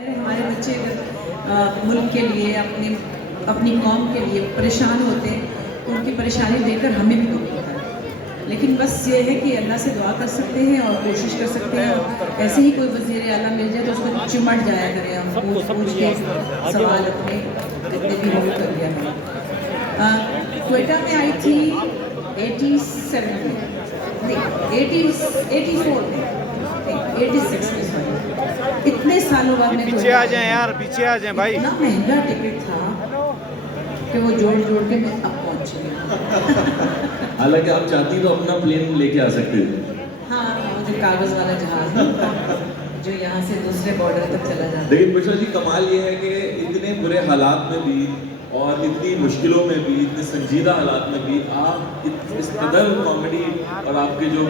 हमारे बच्चे अगर मुल्क के लिए अपनी कौम के लिए परेशान होते हैं तो उनकी परेशानी देखकर हमें भी दुख होता है। लेकिन बस ये है कि अल्लाह से दुआ कर सकते हैं और कोशिश कर सकते हैं, और ऐसे ही कोई वज़ीर आला मिल जाए तो उसको चिमट जाया करें, हम पूछ के सवाल अपने जितने भी हो कर दिया करें। क्वेटा में आई थी 87 में, नहीं 84 में, 86 में, सॉरी। इतने सालों बाद में पीछे आ जाएं यार, पीछे आ जाएं भाई। इतना महंगा टिकट था कि वो जोड़ जोड़ के मैं अब पहुंच गया। हालांकि आप चाहती तो अपना प्लेन लेके आ सकते थे। हाँ, वो जो कागज वाला जहाज है जो यहाँ से दूसरे बॉर्डर तक चला जाता है। लेकिन बुशरा जी, कमाल ये है कि इतने बुरे हालात में भी और इतनी मुश्किलों में भी, इतने संजीदा हालात में भी आप इस कदर कॉमेडी और आपके जो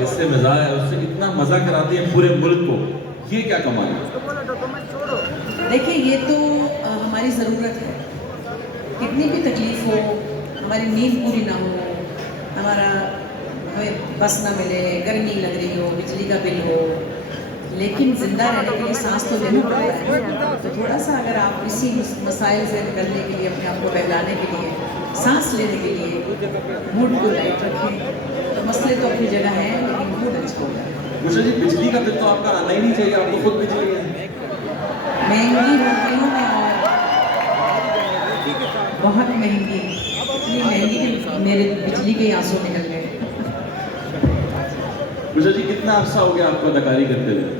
हिस्से मिजाज है उससे इतना मजा कराते हैं पूरे मुल्क को, ये क्या कमाल है? देखिए, ये तो हमारी ज़रूरत है। कितनी भी तकलीफ हो, हमारी नींद पूरी ना हो, हमें बस ना मिले, गर्मी लग रही हो, बिजली का बिल हो, लेकिन ज़िंदा रहने के लिए सांस तो लेना पड़ता है। तो थोड़ा सा अगर आप इसी मसाइल से निकलने के लिए, अपने आप को बहलाने के लिए, सांस लेने के लिए मूड को लाइट रखें, तो मसले तो अपनी जगह हैं, लेकिन मूड अच्छा होगा। बुशरा जी, बिजली का बिल तो आपका आना ही नहीं चाहिए, आप तो खुद बिजली है। महंगी हो गई हूँ मैं, और बहुत महंगी, इतनी महंगी कि मेरे बिजली के आंसू निकल गए। बुशरा जी, कितना अर्सा हो गया आपको अदाकारी करते हुए?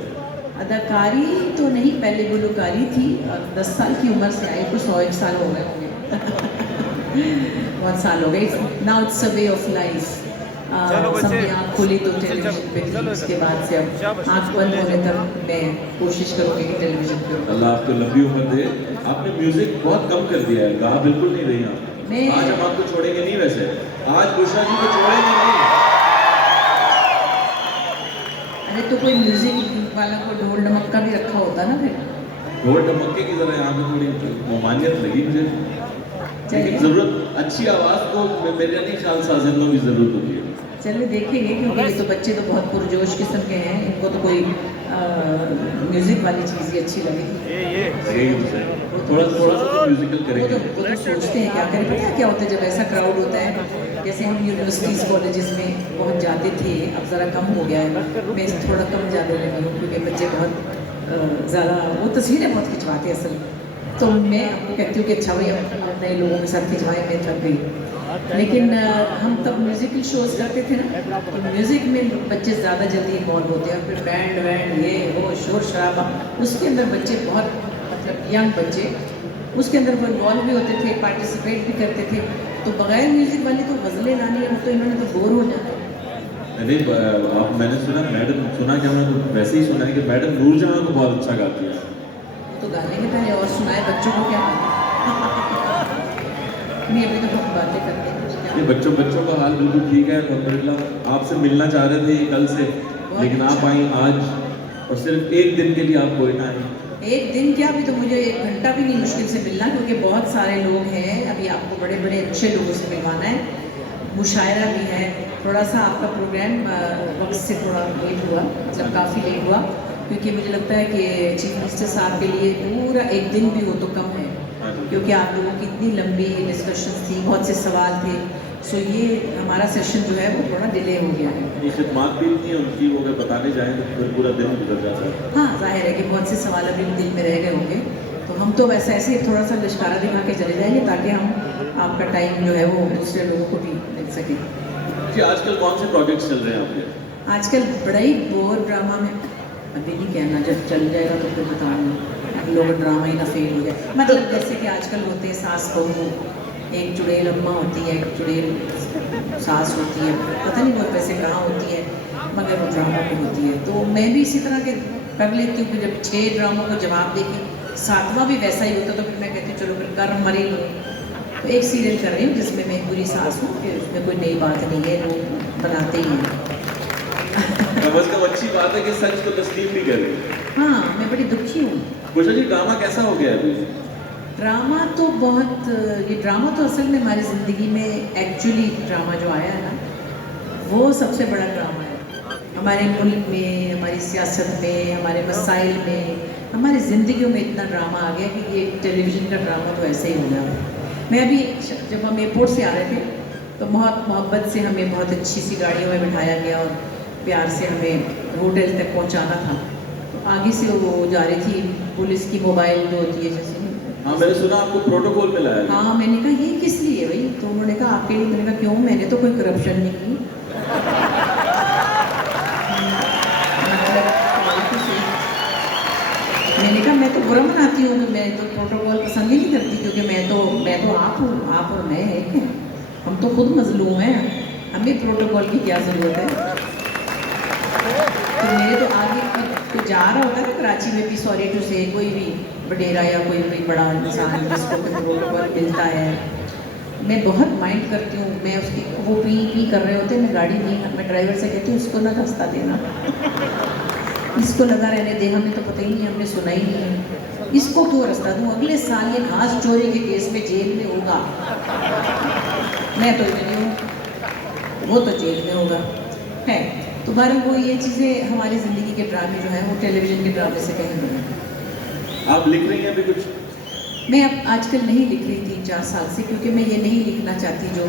अदाकारी तो नहीं, पहले गुलकारी थी, और 10 साल की उम्र से आई, कुछ 100 साल हो गए होंगे। बहुत साल हो गए। Now it's a way of life. सबकी आँख खुली तो टेलीविजन पे थी, उसके बाद से अब आँख बंद होने तक मैं कोशिश करूँगी कि टेलीविजन पे। अल्लाह आपको लंबी उम्र दे। आपने म्यूजिक बहुत कम कर दिया है, गा बिल्कुल नहीं रही आप। आज हम आपको छोड़ेंगे नहीं, वैसे आज बुशरा जी को छोड़ेंगे नहीं। अरे तो कोई म्यूजिक वाला को ढोल ढमक्का भी रखा होता ना फिर। ढोल ढमक्के की तरह यहाँ पे थोड़ी ममानियत लगी मुझे, लेकिन जरूरत अच्छी आवाज़ को मेरे नहीं ख्याल साजिंदों की जरूरत होती है। चलिए देखेंगे, क्योंकि ये तो बच्चे तो बहुत पुरजोश किस्म के हैं, इनको तो कोई म्यूजिक वाली चीज़ ही अच्छी लगेगी। थोड़ा थोड़ा सा म्यूजिकल करेंगे। वो तो सोचते हैं क्या करें, पता है क्या होता है जब ऐसा क्राउड होता है। जैसे हम यूनिवर्सिटीज़ कॉलेजेस में बहुत जाते थे, अब ज़रा कम हो गया है, मैं थोड़ा कम जाने लगी हूँ, क्योंकि बच्चे बहुत ज़्यादा वो तस्वीरें बहुत खिंचवाते हैं असल। तो मैं आपको कहती हूँ कि अच्छा भाई हम नए लोगों के साथ खिंचवाएं, मैं थक गई। लेकिन हम तब म्यूज़िकल शोज़ करते थे ना, तो म्यूज़िक में बच्चे ज़्यादा जल्दी इन्वॉल्व होते हैं, फिर बैंड वैंड ये वो शोर शराबा, उसके अंदर बच्चे बहुत, मतलब यंग बच्चे उसके अंदर वो इन्वॉल्व भी होते थे, पार्टिसिपेट भी करते थे। तो बगैर म्यूज़िक वाली तो गज़लें लानी है, वो तो इन्होंने तो बोर हो जाना। नहीं, आप मैंने सुना, मैडम सुना क्या, मैंने तो वैसे ही सुना है कि मैडम नूरजहां को बहुत अच्छा गाती है। तो गा लेंगे पहले, और सुनाए बच्चों को क्या नहीं, अभी तो बहुत बातें करते हैं। ये बच्चों का हाल बिल्कुल ठीक है। अल्हम्दुलिल्लाह आपसे मिलना चाह रहे थे कल से, लेकिन आप आई आज, और सिर्फ एक दिन के लिए आप कोयटा आई। एक दिन क्या, अभी तो मुझे 1 घंटा भी नहीं मुश्किल से मिलना, क्योंकि बहुत सारे लोग हैं। अभी आपको बड़े बड़े अच्छे लोगों से मिलवाना है, मुशायरा भी है। थोड़ा सा आपका प्रोग्राम वक्त से थोड़ा लेट हुआ, मतलब काफ़ी लेट हुआ, क्योंकि मुझे लगता है कि चीफ मिनिस्टर साहब के लिए पूरा एक दिन भी हो तो कम है, क्योंकि आप लोगों की इतनी लंबी डिस्कशन थी, बहुत से सवाल थे। सो ये हमारा सेशन जो है वो थोड़ा डिले हो गया है। ये खिदमात भी इतनी उनकी, वो अगर बताने जाएँ तो फिर पूरा दिन गुजर जाता है। हाँ, जाहिर है कि बहुत से सवाल अभी दिल में रह गए होंगे, तो हम तो वैसे ऐसे ही थोड़ा सा लिश्कारा दिखा के चले जाएंगे, ताकि हम आपका टाइम जो है वो दूसरे लोगों को भी मिल सके। जी, आजकल कौन से प्रोजेक्ट्स चल रहे हैं आपके? आजकल बड़ा ही बोर ड्रामा में, अभी नहीं कहना, जब चल जाएगा तो फिर बताऊँगी, हम लोग ड्रामा ही ना फेल हो जाए। मतलब जैसे कि आजकल होते हैं सास बहू, एक चुड़ैल अम्मा होती है, एक चुड़ैल सास होती है, पता नहीं बहुत वैसे कहाँ होती है, मगर वो ड्रामा में होती है। तो मैं भी इसी तरह के कर लेती हूँ कि जब 6 ड्रामों को जवाब देके 7वां भी वैसा ही होता, तो फिर मैं कहती हूँ चलो फिर कर मरी लो। तो एक सीरियल कर रही हूँ जिसमें मैं बुरी सास हूँ, कि उसमें कोई नई बात नहीं है, लोग बनाते ही हैं। कम से कम अच्छी बात है कि सच को तस्लीम भी कर रही है। हाँ, मैं बड़ी दुखी हूँ। बुशरा जी, ड्रामा कैसा हो गया अभी? ड्रामा तो बहुत, ये ड्रामा तो असल में हमारी ज़िंदगी में एक्चुअली ड्रामा जो आया है ना, वो सबसे बड़ा ड्रामा है हमारे मुल्क में, हमारी सियासत में, हमारे मसाइल में, हमारी ज़िंदगियों में इतना ड्रामा आ गया कि ये टेलीविज़न का ड्रामा तो ऐसे ही हो गया। मैं अभी जब हम एयरपोर्ट से आ रहे थे तो बहुत मोहब्बत से हमें बहुत अच्छी सी गाड़ियों में बिठाया गया और प्यार से हमें होटल तक पहुंचाना था। तो आगे से वो जा रही थी, पुलिस की मोबाइल जो होती है जैसे। हाँ, मैंने सुना आपको प्रोटोकॉल में लाया गया। हाँ, मैंने कहा ये किस लिए भाई? तो उन्होंने कहा आपके लिए। मैंने कहा क्यों? मैंने तो कोई करप्शन नहीं की। मैंने कहा मैं तो बुरा मनाती हूँ कि मैं तो प्रोटोकॉल पसंद ही नहीं करती, क्योंकि मैं तो आप हूँ, आप और मैं है क्या? हम तो खुद मजलूम हैं, हमें प्रोटोकॉल की क्या ज़रूरत है? तो मेरे तो आगे कोई जा रहा होता है ना कराची में भी, सॉरी टू से, कोई भी बडेरा या कोई भी बड़ा इंसान जिसको प्रोटोकॉल मिलता है, मैं बहुत माइंड करती हूँ। मैं उसकी वो पी कर रहे होते हैं, मैं गाड़ी नहीं, मैं ड्राइवर से कहती हूँ इसको ना रास्ता देना, इसको लगा रहने दे, हमें तो पता ही नहीं, हमने सुना ही नहीं है, इसको क्यों रास्ता दूँ? अगले साल ये घास चोरी के केस में जेल में होगा, मैं तो नहीं हूँ, वो तो जेल में होगा है। तो बहरहाल वो ये चीज़ें हमारी ज़िंदगी के ड्रामे जो हैं वो टेलीविज़न के ड्रामे से कहीं नहीं। आप लिख रही हैं अभी कुछ? मैं अब आजकल नहीं लिख रही 3-4 साल से, क्योंकि मैं ये नहीं लिखना चाहती जो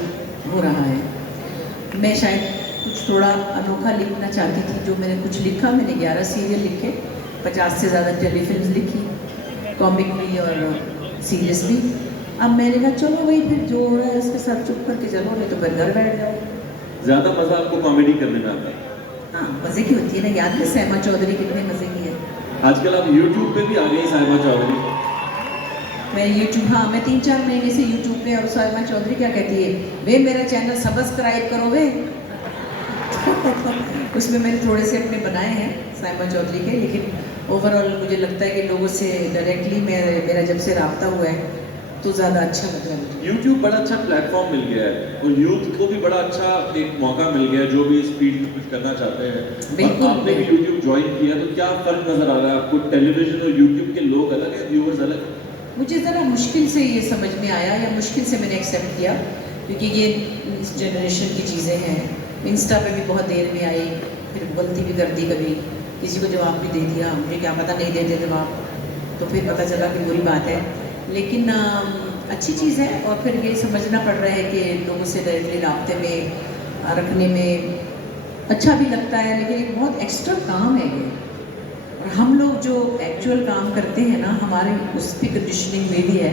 हो रहा है। मैं शायद कुछ थोड़ा अनोखा लिखना चाहती थी। जो मैंने कुछ लिखा, मैंने 11 सीरियल लिखे, 50 से ज़्यादा टेलीफिल्म लिखी, कॉमिक भी और सीरियस भी। अब मैंने कहा चलो भाई फिर जो हो रहा है उसके साथ चुप करके चलो, नहीं तो फिर घर बैठ जाओ। ज़्यादा मज़ा आपको कॉमेडी करने में आता है? हाँ, मज़े की होती है ना। याद है सहमा चौधरी कितने मज़े की है? आजकल आप यूट्यूब पे भी आ गई सहमा चौधरी। मैं यूट्यूब, हाँ, मैं 3-4 महीने से यूट्यूब पे, और सहमा चौधरी क्या कहती है, वे मेरा चैनल सब्सक्राइब करो वे। उसमें मैंने थोड़े से अपने बनाए हैं सहमा चौधरी के, लेकिन ओवरऑल मुझे लगता है कि लोगों से डायरेक्टली मेरा जब से रब्ता हुआ है तो ज़्यादा अच्छा लग रहा है। यूट्यूब बड़ा अच्छा प्लेटफॉर्म मिल गया है और यूथ को भी बड़ा अच्छा एक मौका मिल गया है जो भी इस फील्ड में कुछ करना चाहते हैं। बिल्कुल। आपने भी यूट्यूब ज्वाइन किया, तो क्या फ़र्क नज़र आ रहा है आपको? टेलीविज़न और यूट्यूब के लोग अलग हैं, व्यूअर्स अलग हैं? मुझे ज़रा मुश्किल से ये समझ में आया, या मुश्किल से मैंने एक्सेप्ट किया, क्योंकि ये इस जनरेशन की चीज़ें हैं। इंस्टा पे भी बहुत देर में आई, फिर गलती भी कर दी, कभी किसी को जवाब भी दे दिया, मुझे क्या पता नहीं देते जवाब, तो फिर पता चला कि बुरी बात है। लेकिन अच्छी चीज़ है, और फिर ये समझना पड़ रहा है कि लोगों से डायरेक्टली राब्ते में रखने में अच्छा भी लगता है, लेकिन एक बहुत एक्स्ट्रा काम है ये। और हम लोग जो एक्चुअल काम करते हैं ना, हमारे उस पर कंडीशनिंग में भी है,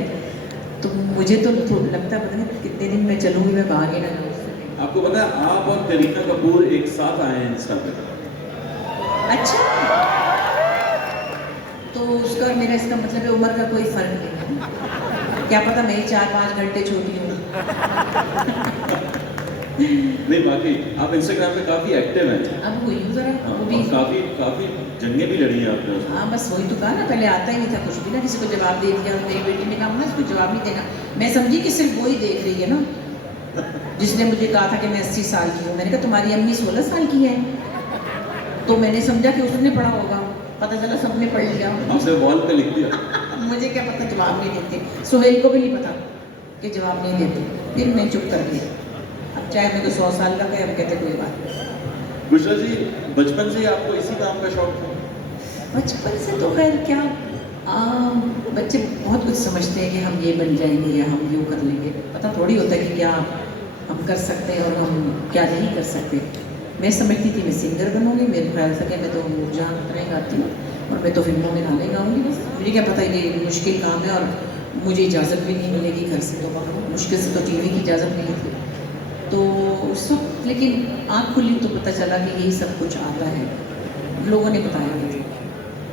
तो मुझे तो लगता है पता नहीं कितने दिन मैं चलूँगी, मैं भाग ही ना जाऊँ। आपको पता है आप और करीना कपूर एक साथ आए हैं इंस्टा पे? अच्छा, तो उसका और मेरा इसका मतलब है उम्र का कोई फ़र्क नहीं है। क्या पता मैं ही 4-5 घंटे छोटी हूँ। नहीं, बाकी आप इंस्टाग्राम पे काफ़ी एक्टिव हैं। अब कोई यूज़र है हाँ, वो भी। काफ़ी जंगें भी लड़ी हैं आपने उसमें। हाँ, बस वही तो कहा ना, पहले आता ही नहीं था कुछ भी ना, किसी को जवाब दे दिया। मेरी बेटी ने कहा ना इसको जवाब नहीं देना, मैं समझी कि सिर्फ वो ही देख रही है ना, जिसने मुझे कहा था कि मैं 80 साल की हूँ। मैंने कहा तुम्हारी अम्मी 16 साल की है, तो मैंने समझा कि उसने पढ़ा होगा, पता चला सबने पढ़ लिया। आपने वॉल पे लिख दिया। मुझे क्या पता जवाब नहीं देते, सुहेल को भी नहीं पता कि जवाब नहीं देते, फिर मैं चुप कर दिया। अब चाहे मैं तो 100 साल का है, अब कहते कोई बात नहीं। बुशरा जी, बचपन से ही आपको इसी काम का शौक था? बचपन से तो खैर क्या, बच्चे बहुत कुछ समझते हैं कि हम ये बन जाएंगे या हम यूँ कर लेंगे, पता थोड़ी होता है कि क्या हम कर सकते हैं और हम क्या नहीं कर सकते। मैं समझती थी मैं सिंगर बनूंगी, मेरे ख्याल से कि मैं तो जहाँ नहीं गाती हूँ और मैं तो फिल्मों में गाने गाऊंगी, बस मुझे क्या पता ये मुश्किल काम है और मुझे इजाज़त भी नहीं मिलेगी घर से, तो बाहर मुश्किल से तो टीवी की इजाज़त मिली थी। तो उस वक्त लेकिन आँख खुली तो पता चला कि यही सब कुछ आता है, लोगों ने बताया मुझे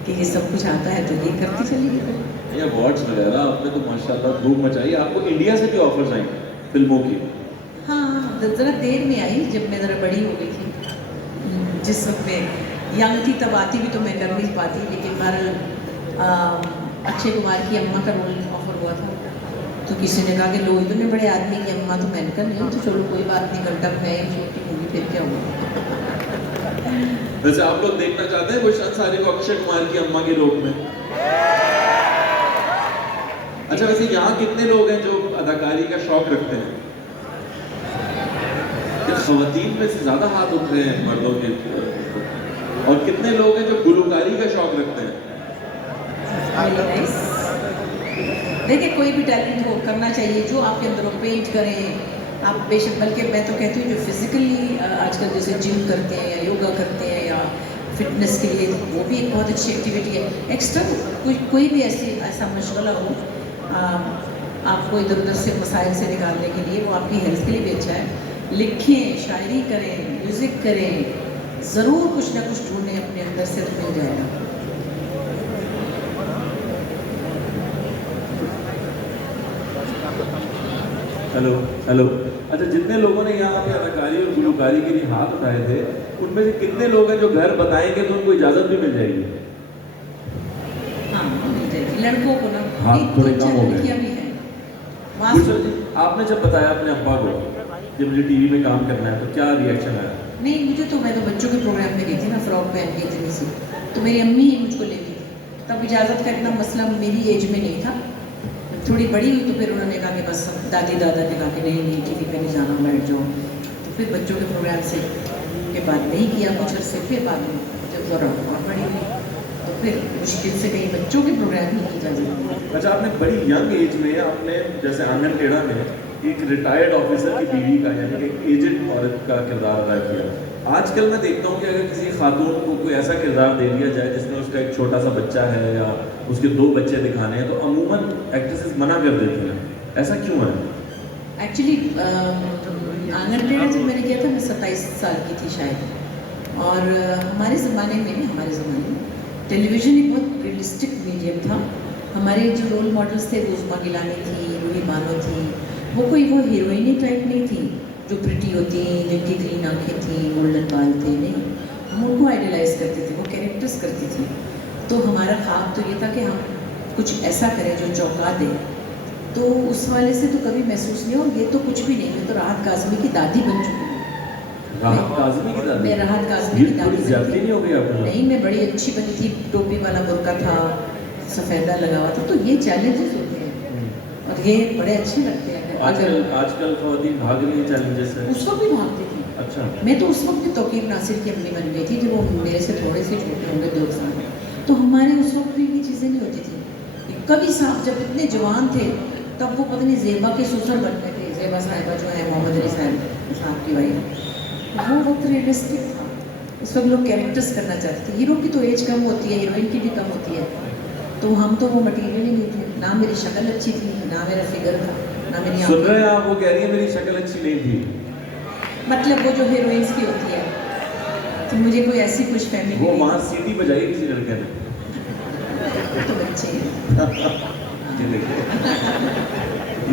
कि ये सब कुछ आता है, तो ये करती चली गई। ये अवार्ड्स वगैरह आपने तो माशाल्लाह धूम मचाई। आपको इंडिया से भी ऑफर्स आई फिल्मों की? हाँ, ज़रा देर में आई, जब मैं ज़रा बड़ी हो गई थी। जिस वक्त मैं यंग थी तब आती भी तो मैं कर नहीं पाती, लेकिन बहरहाल अक्षय कुमार की अम्मा का रोल ऑफर हुआ था, तो किसी ने कहा कि लो इतने बड़े आदमी की अम्मा, तो मैंने कहा नहीं, तो चलो कोई बात नहीं, घंटा मैं ही छोटी होगी, फिर क्या हुआ। वैसे आप लोग देखना चाहते हैं गुलशन अंसारी को अक्षय कुमार की अम्मा के रोल में? अच्छा, वैसे यहाँ कितने लोग हैं जो अदाकारी का शौक रखते हैं? ख़वातीन में से ज़्यादा हाथ उठ रहे हैं मर्दों के, और कितने लोग हैं जो गुलकारी का शौक रखते हैं? Very nice. देखिए कोई भी टैलेंट हो करना चाहिए, जो आपके अंदर हो, पेंट करें आप बेशक, बल्कि मैं तो कहती हूँ जो फिजिकली आजकल जैसे जिम करते हैं या योगा करते हैं या फिटनेस के लिए, वो भी एक बहुत अच्छी एक्टिविटी है। एक्स्ट्रा कोई भी ऐसा मशगला हो आपको इधर उधर से मसाइल से निकालने के लिए, वो आपकी हेल्थ के लिए भी अच्छा है। लिखें, शायरी करें, म्यूज़िक करें, ज़रूर कुछ ना कुछ ढूंढें अपने अंदर से, तो मिल जाएगा। Hello hello. अच्छा, जितने लोगों ने यहाँ पे अदाकारी और गुलकारी के लिए हाथ उठाए थे, उनमें से कितने लोग हैं जो घर बताएंगे तो उनको इजाजत भी मिल जाएगी? हाँ मिल जाएगी, लड़कों को ना हाँ, एक थोड़े दो कम चार हो गए। लड़कियाँ भी हैं। गुलशन जी, आपने जब बताया अपने अब्बा को कि मुझे टीवी में काम करना है, तो क्या रिएक्शन आया? नहीं मुझे तो, मैं तो बच्चों के प्रोग्राम में गई थी ना, फ्रॉक पहन के इतनी सी, तो मेरी अम्मी ही मुझको ले गई थी। तब इजाज़त का इतना मसला मेरी एज में नहीं था। थोड़ी बड़ी हुई तो फिर उन्होंने कहा कि बस दादी दादा ने कहा कि नहीं टीवी पे नहीं जाना, बैठ जाओ। तो फिर बच्चों के प्रोग्राम से के बाद नहीं किया कुछ अर्से, फिर बाद में जब ज़रा और बड़ी हुई तो फिर मुश्किल से कहीं बच्चों के प्रोग्राम ही की इजाज़त। अच्छा, आपने बड़ी यंग एज में आपने जैसे आंगन टेढ़ा में एक रिटायर्ड ऑफिसर की बीवी का, यानी कि एक एजेड औरत का किरदार अदा किया। आजकल मैं देखता हूँ कि अगर किसी खातून को कोई ऐसा किरदार दे दिया जाए जिसमें उसका एक छोटा सा बच्चा है या उसके 2 बच्चे दिखाने हैं, तो अमूमन एक्ट्रेसेस मना कर देती हैं। ऐसा क्यों है? एक्चुअली आंगन टेढ़ा जब मैंने किया था, मैं 27 साल की थी शायद, और हमारे ज़माने में टेलीविज़न एक बहुत रियलिस्टिक मीडियम था। हमारे जो रोल मॉडल्स थे, रोज़मा गिलानी थी, रूही बानो थी, वो कोई वो हीरोइनी टाइप नहीं थी जो प्रिटी होती, जिनकी ग्रीन आँखें थी, गोल्डन बाल थे, नहीं। हम उनको आइडलाइज करते थे, वो कैरेक्टर्स करती थी। तो हमारा ख्वाब तो ये था कि हम कुछ ऐसा करें जो चौंका दे। तो उस वाले से तो कभी महसूस नहीं, और ये तो कुछ भी नहीं, मैं तो राहत काज़मी की दादी बन चुकी हूँ। राहत काज़मी की दादी? मैं राहत काज़मी की ये दादी थोड़ी बन ज्यादती गई। नहीं हो गई आपको? नहीं, मैं बड़ी अच्छी बनी थी, टोपी वाला बुर्का था, सफ़ेदा लगा हुआ था। तो ये चैलेंजेस होते हैं और ये बड़े अच्छे लगते हैं। आजकल ख़वातीन भाग रही हैं चैलेंजेस से। उस वक्त भी भागती थी। अच्छा। मैं तो उस वक्त भी तौकीर नासिर की अम्मी बन गई थी, जब वो मेरे से थोड़े से छोटे होंगे 2 साल। तो हमारे उस वक्त भी ये चीज़ें नहीं होती थी। कभी साहब जब इतने जवान थे, तब वो पता नहीं ज़ेबा के ससुर बन गए थे। ज़ेबा साहिबा जो है मोहम्मद अली साहब की वाइफ, वो वक्त रियलिस्टिक था। इस वक्त लोग कैरेक्टर्स करना चाहते थे। हीरो की तो एज कम होती है, हीरोइन की भी कम होती है। तो हम तो वो मटीरियल ही नहीं थे। ना मेरी शक्ल अच्छी थी, ना मेरा फिगर था, ना मेरी सुन आँखें। रहे हैं आप? वो कह रही है मेरी शक्ल अच्छी नहीं थी। मतलब वो जो हीरोइंस की होती है, तो मुझे कोई ऐसी खुश फहमी वो नहीं वहाँ सीटी बजाई किसी लड़के ने। तो बच्चे हैं। ये देखिए,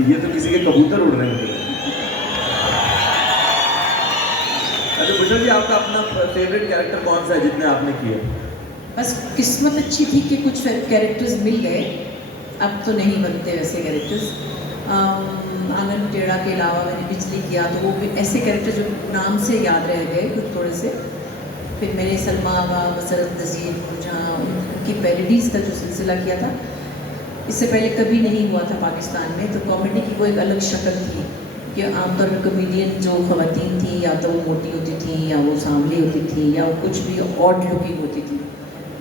ये तो किसी के कबूतर उड़ रहे हैं। अच्छा भूषण जी, आपका अपना फेवरेट कैरेक्टर कौन सा है जितने आपने किए? बस किस्मत अच्छी थी कि कुछ कैरेक्टर्स मिल गए। अब तो नहीं बनते वैसे कैरेक्टर्स। आंगन टेढ़ा के अलावा मैंने बिजली किया, तो वो भी ऐसे कैरेक्टर जो नाम से याद रह गए कुछ थोड़े से। फिर मैंने सलमा आगा, मसरत नज़ीर, जहाँ उनकी पैरोडीज़ का जो सिलसिला किया था, इससे पहले कभी नहीं हुआ था पाकिस्तान में। तो कॉमेडी की वो एक अलग शक्ल थी कि आमतौर पर कॉमेडियन जो ख़वातीन थी, या तो वो मोटी होती थी, या वो सांवली होती थी, या वो कुछ भी ऑड लुकिंग होती थी।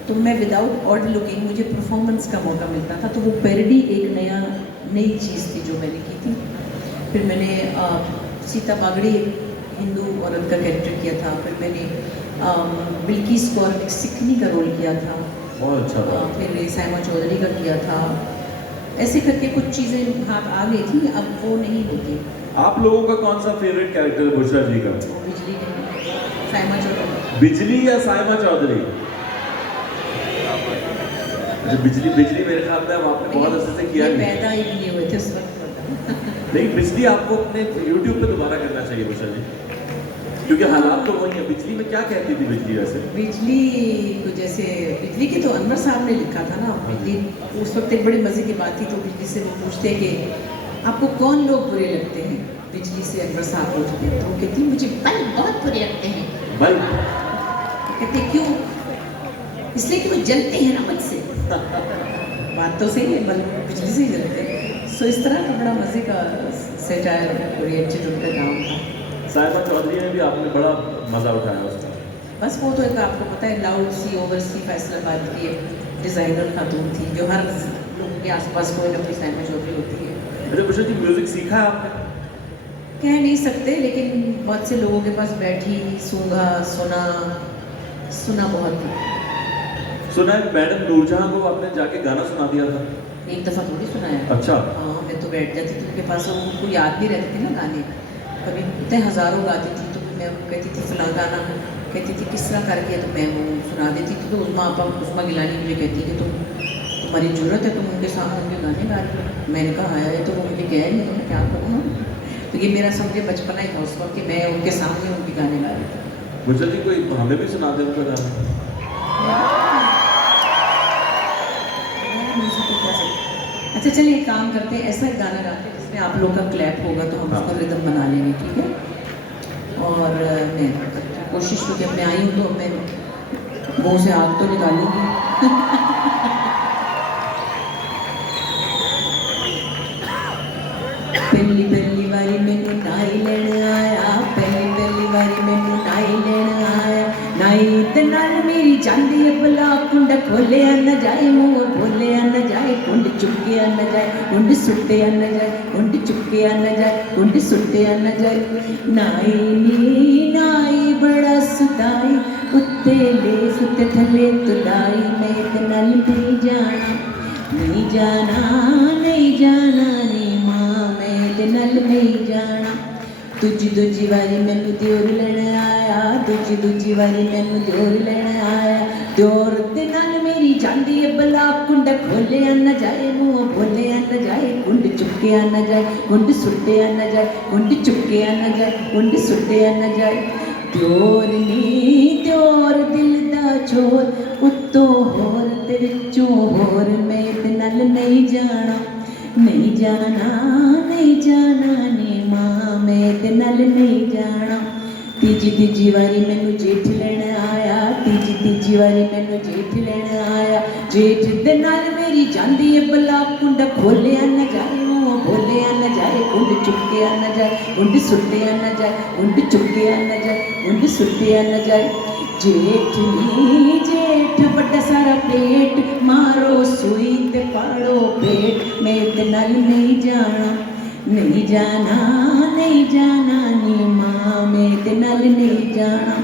तो मैं विदाउट ऑड लुकिंग, मुझे परफॉर्मेंस का मौका मिलता था। तो वो पैरोडी एक नई चीज़ थी जो मैंने की थी। फिर मैंने सीता बागड़ी, हिंदू औरत का कैरेक्टर किया था। फिर मैंने बिल्किस कौर एक सिकनी का रोल किया था। बहुत अच्छा था। फिर साइमा चौधरी का किया था। ऐसे करके कुछ चीज़ें हाथ आ गई थी, अब वो नहीं होती। आप लोगों का कौन सा फेवरेट कैरेक्टर है भूषण जी का? वो बिजली की, साइमा चौधरी। बिजली या साइमा चौधरी? अच्छा, बिजली मेरे ख्याल में अब आपने बहुत अच्छे से किया ये नहीं। पैदा ही नहीं हुए थे उस वक्त। नहीं, बिजली आपको अपने YouTube पे दोबारा करना चाहिए भूषण जी, क्योंकि हालात तो वही है। बिजली में क्या कहती थी बिजली वैसे? बिजली को जैसे, बिजली की तो अनवर साहब ने लिखा था ना। बिजली उस वक्त एक बड़ी मज़े की बात थी। तो बिजली से वो पूछते कि आपको कौन लोग बुरे लगते हैं? बिजली से अनवर साहब पूछते हैं, तो वो कहती मुझे बल्ब बहुत बुरे लगते हैं। बल्ब? कहते क्यों? इसलिए कि वो जलते हैं ना मुझसे। बात तो सही है, बल्ब बिजली से ही जलते हैं। सो इस तरह का बड़ा मज़े का सेटायर ओरिएंटेड उनका काम था। साइमा चौधरी में भी आपने बड़ा मज़ा उठाया उसका। बस वो तो एक आपको पता है, लाउड सी ओवर सी फैसलाबाद की डिज़ाइनर खातून थी जो हर लोगों के आसपास कोई ना कोई सहमा चौधरी होती है। अच्छा कुशल जी, म्यूजिक सीखा है आपने? कह नहीं सकते, लेकिन बहुत से लोगों के पास बैठी, सूंघा, सुना बहुत। सुना है मैडम नूरजहां को आपने जाके गाना सुना दिया था? एक दफ़ा थोड़ी सुनाया। अच्छा। हाँ, मैं तो बैठ जाती थी उनके पास, और उनको याद भी रहते थे ना गाने। कभी इतने हज़ारों गाती थी तो मैं उनको कहती थी फलां गाना, कहती थी किस तरह करके, तो मैं वो सुना देती थी। तो उस्मा गिलानी मुझे कहती कि तुम्हारी ज़रूरत है, तुम उनके सामने उनके गाने गा रही हो। मैंने कहा आया है तो वो मुझे कह नहीं, मैं क्या करूँ। तो ये मेरा समझे बचपना ही था उस वक्त कि मैं उनके सामने उनके गाने गा रही थी। कुशल जी कोई हमें भी सुना दे उनका गाना। अच्छा चलिए एक काम करते हैं, ऐसा एक गाना गाते हैं जिसमें आप लोग का क्लैप होगा, तो हम उसका रिदम बना लेंगे, ठीक है। और मैं कोशिश तो जब मैं आई हूँ तो मैं मुँह से आग तो निकालूंगी। पहली पहली बारी मैनू नाई लेने आया, पहली बारी मैनू नाई लेने आया। नाई ते नाल मेरी जांदी है भला, कुंड खोलिया न जाए, मुँह बोलिया न जाए, कुंड चुकिया न जाए, कुंड सुटिया न जाए, कुंड चुकिया न जाए, कुंड सुटिया न जाए। नाई नी नाई बड़ा सुताई, उत्ते ले सुते थले तुलाई। मैं ते नाल नहीं जाना, नहीं जाना, नहीं जाना नी मां, मैं ते नाल नहीं जाना। दूजी वारी मैनू दियोर लेने आया, दूजी वारी मैनू दियोर लेने आया। दियोर दे नाल मेरी जांदी है भला, कुंड खोलिया न जाए, मुँह बोलिया न जाए, कुंड चुकिया न जाए, कुंड सुटिया न जाए, कुंड चुकिया न जाए, कुंड सुटिया न जाए। दियोर नी दियोर दिल दा चोर, उत्तों होर ते विचों होर, मैं ते नाल नहीं जाना, नहीं जाना, नहीं जाना नी मां, मैं ते नाल नहीं जाना। तीजी वारी मैनू जेठ लेने आया, तीजी वारी मैनू जेठ लेने आया। जेठ दे नाल मेरी जांदी है भला, कुंड खोलिया न जाए, मुँह बोलिया न जाए, कुंड चुकिया न जाए, कुंड सुटिया न जाए, कुंड चुकिया न जाए, कुंड सुटिया न जाए। जेठ नी जेठ बड़ा सारा पेट, मारो सुई ते पाड़ो पेट, मैं ते नाल नहीं जाना, नहीं जाना, नहीं जाना नी मां, मैं ते नाल नहीं जाना।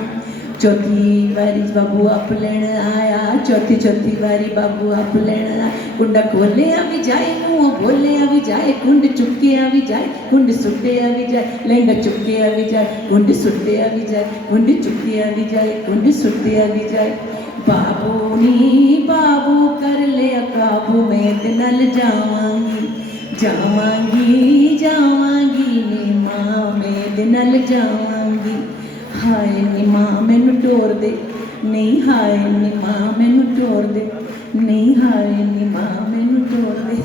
चौथी बारी बाबू आप लेने आया, चौथी बारी बाबू आप लेने आया। कुंडा खोलिया भी जाए, मुँह बोलिया भी जाए, कुंड चुकिया भी जाए, कुंड सुटिया भी जाए, लहंगा चुकिया भी जाए, कुंड सुटिया भी जाए, कुंड चुकिया भी जाए, कुंड सुटिया भी जाए। बाबू नी बाबू कर लिया काबू, मैं ते नाल जावांगी, जावांगी, जावांगी नी मां, मैं ते नाल जावांगी। हाय नी मां मैनू टोर दे, नहीं हाय नी मां मैनू टोर दे, नहीं हाय नी मां मैनू टोर दे।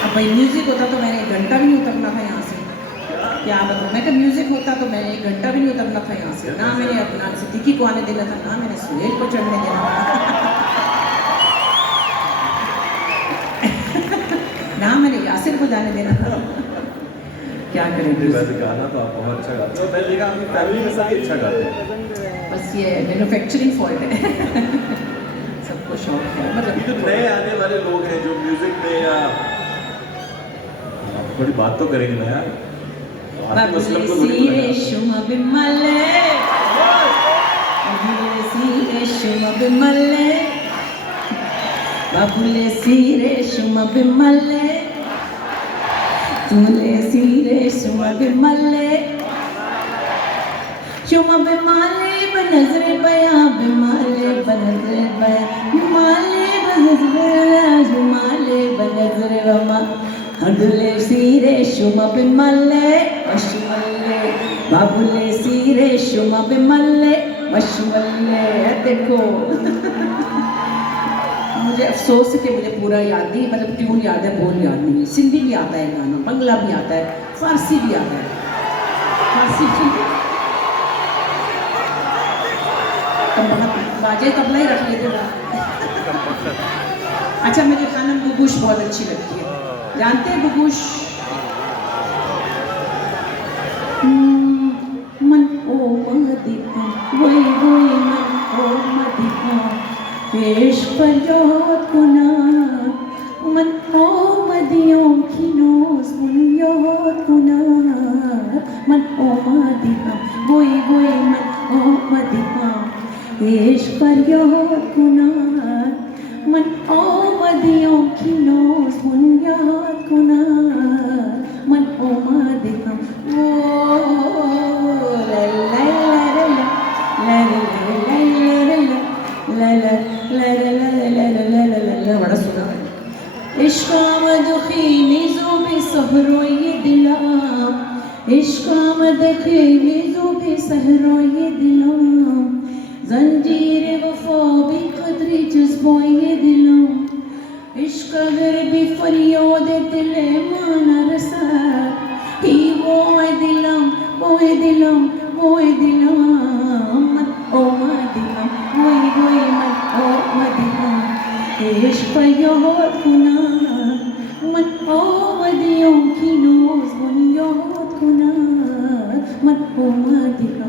अब भाई म्यूजिक होता तो मैंने 1 घंटा भी नहीं उतरना था यहाँ से, क्या बताऊँ। मैं, म्यूजिक होता तो मैंने 1 घंटा भी नहीं उतरना था यहाँ से। ना मैंने अपना सिद्दीकी को आने देना था, ना मैंने सुहेल को चढ़ने देना था, ना मैंने यासिर को जाने देना था। क्या करेंगे। वैसे गाना तो आप बहुत अच्छा गाते हो, मैंने देखा आपकी फैमिली में सभी अच्छा गाते हैं। बस ये मैन्युफैक्चरिंग फॉल्ट है। सबको शौक है, ये मतलब जो नए आने वाले लोग हैं जो म्यूजिक में, या थोड़ी बात तो करेंगे ना यार। आपके मसलब को थोड़ी सीरे शुमा बिमले, बाबुले सीरे शुमा बिमले, बाबुले सीरे शुमा बिमले, तुले सीरे शुमा बिमले, शुमा बिमले बनजरे बया, बिमले बनजरे बया, बिमले बनजरे बया, बिमले बनजरे बया। हडुले सीरे शुमा बिमले, मशमले, बाबुले सीरे शुमा बिमले, मशमले। देखो मुझे अफसोस है कि मुझे पूरा याद नहीं, मतलब ट्यून याद है, बोल याद नहीं। सिंधी भी आता है गाना, बंगला भी आता है, फारसी भी आता है, फारसी भी। बाजे तबला ही रख लेते हैं। अच्छा मुझे खानम गुगुश बहुत अच्छी लगती है, जानते हैं गुगुश? मन वही वही मन ओ मदिना पेश पर जोत कुना मन ओ मदियों की नोस मुनियोत कुना मन ओ मदिना वही वही मन ओ मदिना पेश पर जोत कुना मन ओ मदियों की नोस मुनियोत कुना मन ओ मदिना ओ ला ला ला ला बड़ा सुना इश्क़ मदखी निज़ो बे सहरो ये दिलाम इश्क़ मदखी निज़ो बे सहरो ये दिलाम ज़ंजीर वफ़ा बे क़द्री जज़्बो ये दिलाम इश्क़ अगर भी फरियाद दिल माना रसा ही वो दिलाम वो दिलाम वो दिलाम ओ मदिना वही वही मन ओ मदिना इश्क़ योत कुना मन ओ मदियों की नोज़ मन योत कुना मन ओ मदिना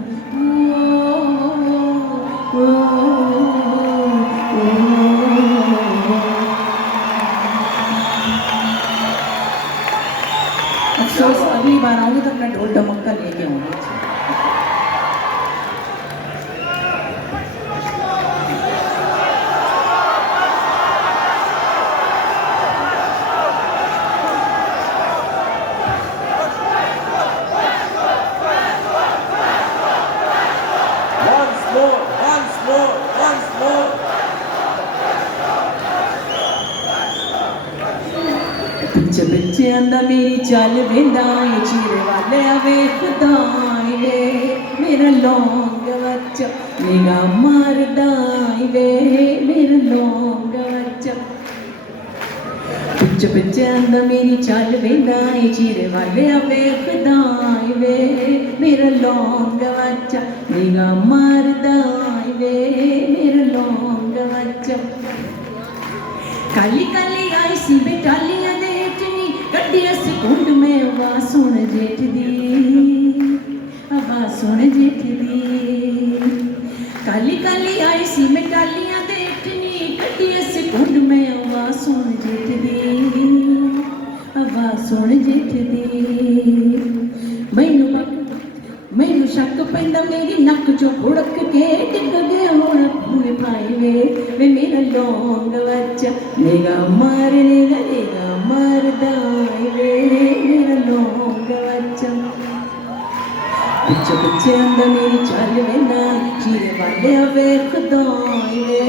अफसोस अगली बार आऊँगी तो अपना ढोल ढमक्का लेके आऊँगी once more. पिछे पिछे आंदा मेरी चाल वेंदा ये चीरे वाले आवे खुदाई वे मेरा लौंग बच्चा निगाह मारदाई वे मेरा लौंग बच्चा पिछे पिछे आंदा मेरी चाल वेंदा ये चीरे वाले आवे खुदाई वे मेरा लौंग बच्चा निगाह मारदाई वे मेरा लौंग बच्चा काली काली आई सी बेटालियां दे इतनी गड्डियां से कुंड में आवाज़ सुन जेठ दी आवाज़ सुन जेठ दी काली काली आई सी बेटालियां दे इतनी गड्डियां से कुंड में आवाज़ सुन जेठ दी आवाज़ सुन जेठ दी मैनू शक पैंदा मेरी नक चो उड़क के डिग गए होण भूए पाई वे मेरा लौंग बच्चा निगाह मारदाई वे मेरा लौंग बच्चा पिछे पिछे आंदा मेरी चाल वेंदा चीरे वाले आवे खुदाई वे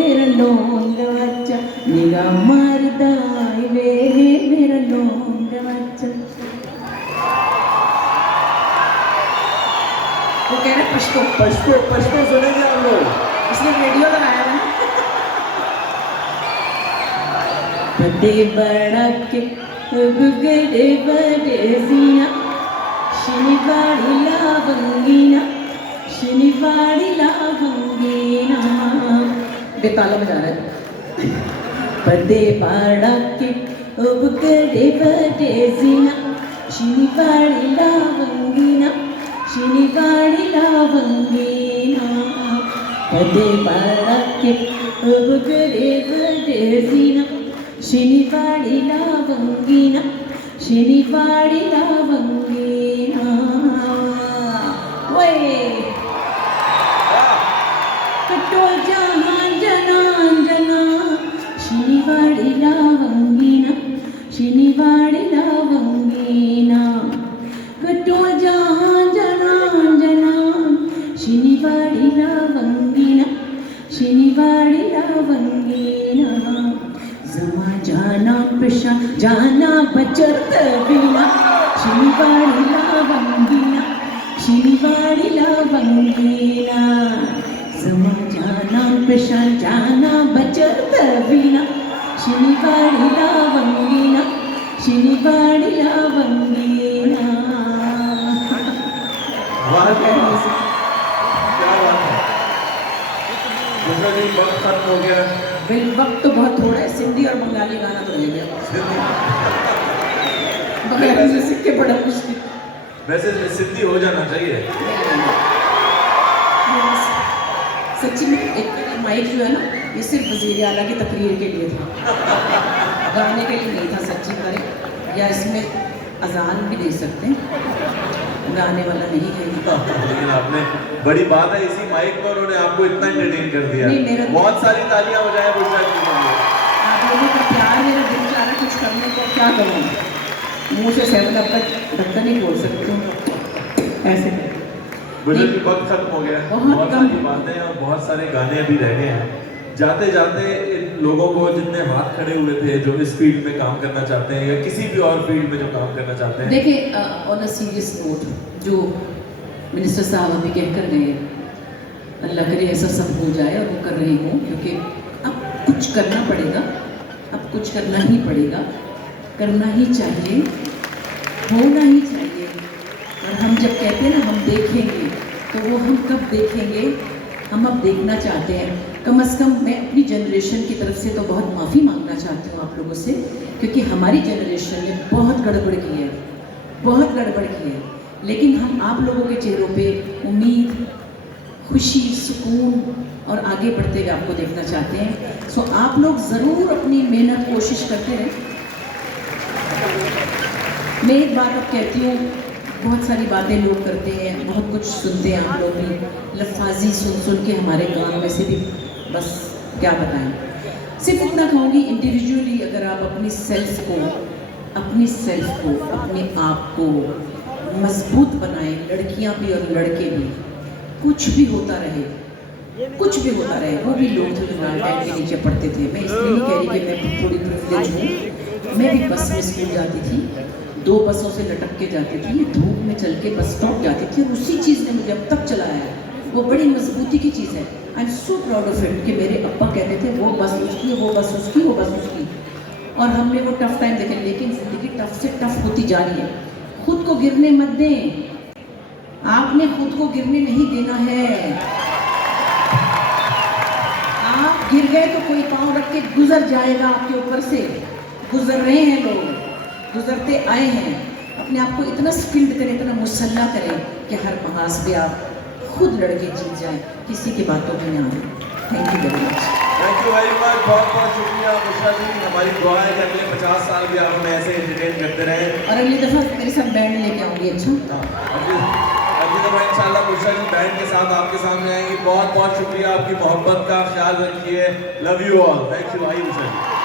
मेरा लौंग बच्चा निगाह मारदाई वे मेरा लौंग बच्चा वो कह रहे पश्तो सुनेंगे हम लोग इसने रेडियो लगाया है बड़े बड़ा के बुगड़े बड़े सीना शनिवारी लावंगीना बेताला में जा रहा है बड़े बड़ा के बुगड़े बड़े सीना शनिवारी लावंगीना पदे बाळके उगरे बडे सीना शनिवारी लावंगीना वै कटो जहां जना शनिवारी लावंगीना कटो जहां जना शनिवारी लावंगीना जमा जाना पेशा जाना बचत बिना शनिवारी लावंगीना जमा जाना पेशा जाना बचत बिना शनिवारी लावंगीना वक्त खत्म हो गया वक्त तो बहुत थोड़ा है सिंधी और बंगाली गाना तो ले गया बंगाली से सीख के बड़ा मुश्किल वैसे सिद्धि हो जाना चाहिए सच्ची में एक माइक जो है ना, ये सिर्फ वज़ीर आला की तकरीर के लिए था, गाने के लिए नहीं था सच्ची करें। या इसमें अजान भी दे सकते हैं, गाने वाला नहीं है। लेकिन आपने बड़ी बात है, इसी माइक पर उन्होंने आपको इतना एंटरटेन कर दिया। नहीं, मेरा- बहुत सारी तालियां हो जाए बुशरा जी के लिए। आप लोगों का प्यार, मेरा दिल चाह रहा कुछ करने को, क्या करूँ, मुँह से 7 अप तक ढक्कन नहीं खोल सकती हूँ ऐसे। बुशरा जी वक्त खत्म हो गया, बहुत बहुत कम। सारी बातें और बहुत सारे गाने अभी रह गए हैं। जाते जाते इन लोगों को जितने हाथ खड़े हुए थे जो इस फील्ड में काम करना चाहते हैं या किसी भी और फील्ड में जो काम करना चाहते हैं, देखिए, ऑन अ सीरियस नोट, जो मिनिस्टर साहब अभी कहकर गए, अल्लाह करे ऐसा सब हो जाए और वो कर रही हूँ, क्योंकि अब कुछ करना पड़ेगा, अब कुछ करना ही पड़ेगा, करना ही चाहिए, होना ही चाहिए। और हम जब कहते हैं ना हम देखेंगे, तो वो हम कब देखेंगे, हम अब देखना चाहते हैं। कम से कम मैं अपनी जनरेशन की तरफ से तो बहुत माफ़ी मांगना चाहती हूँ आप लोगों से, क्योंकि हमारी जनरेशन ने बहुत गड़बड़ की है, बहुत गड़बड़ की है। लेकिन हम आप लोगों के चेहरों पे उम्मीद, खुशी, सुकून और आगे बढ़ते हुए आपको देखना चाहते हैं। सो आप लोग ज़रूर अपनी मेहनत कोशिश करते रहें। मैं एक बात अब कहती हूँ, बहुत सारी बातें लोग करते हैं, बहुत कुछ सुनते हैं, आप लोग भी लफ्ज़ी सुन के हमारे कान में से भी बस क्या बताएं। सिर्फ इतना कहूँगी, इंडिविजुअली अगर आप अपने सेल्फ को, अपने आप को मजबूत बनाएं, लड़कियाँ भी और लड़के भी, कुछ भी होता रहे, वो भी लोग थे जो लालटेन के नीचे पढ़ते थे। मैं इसलिए नहीं कह रही कि मैं थोड़ी प्रिविलेज हूँ, मैं भी बस में स्कूल जाती थी, 2 बसों से लटक के जाती थी, धूप में चल के बस स्टॉप जाती थी, और उसी चीज़ ने मुझे अब तक चलाया है। वो बड़ी मजबूती की चीज़ है। I am so proud of it कि मेरे अब्बा कहते थे वो बस उसकी, वो बस उसकी, वो बस उसकी, और हमने वो टफ टाइम देखे। लेकिन ज़िंदगी टफ से टफ होती जा रही है। खुद को गिरने मत दें, आपने खुद को गिरने नहीं देना है। आप गिर गए तो कोई पाँव रख के गुजर जाएगा आपके ऊपर से। गुजर रहे हैं लोग, गुजरते आए हैं। अपने आप को इतना स्किल्ड करें, इतना मुसल्ला करें कि हर महाज पे आप खुद लड़के जीत जाएं, किसी की बातों में ना आए। Thank you very much. Thank you very much, बहुत बहुत शुक्रिया बुशरा जी। हमारी दुआ है कि अगले 50 साल भी आप हमें ऐसे एंटरटेन करते रहें। और अगली दफ़ा मेरे साथ बैंड लेके आऊँगी। अच्छा, अगली दफा इंशाल्लाह बुशरा जी बैंड के साथ आपके सामने आएंगी। बहुत बहुत शुक्रिया आपकी मोहब्बत का, ख्याल रखिए। Love you all. Thank you भाई बुशरा जी।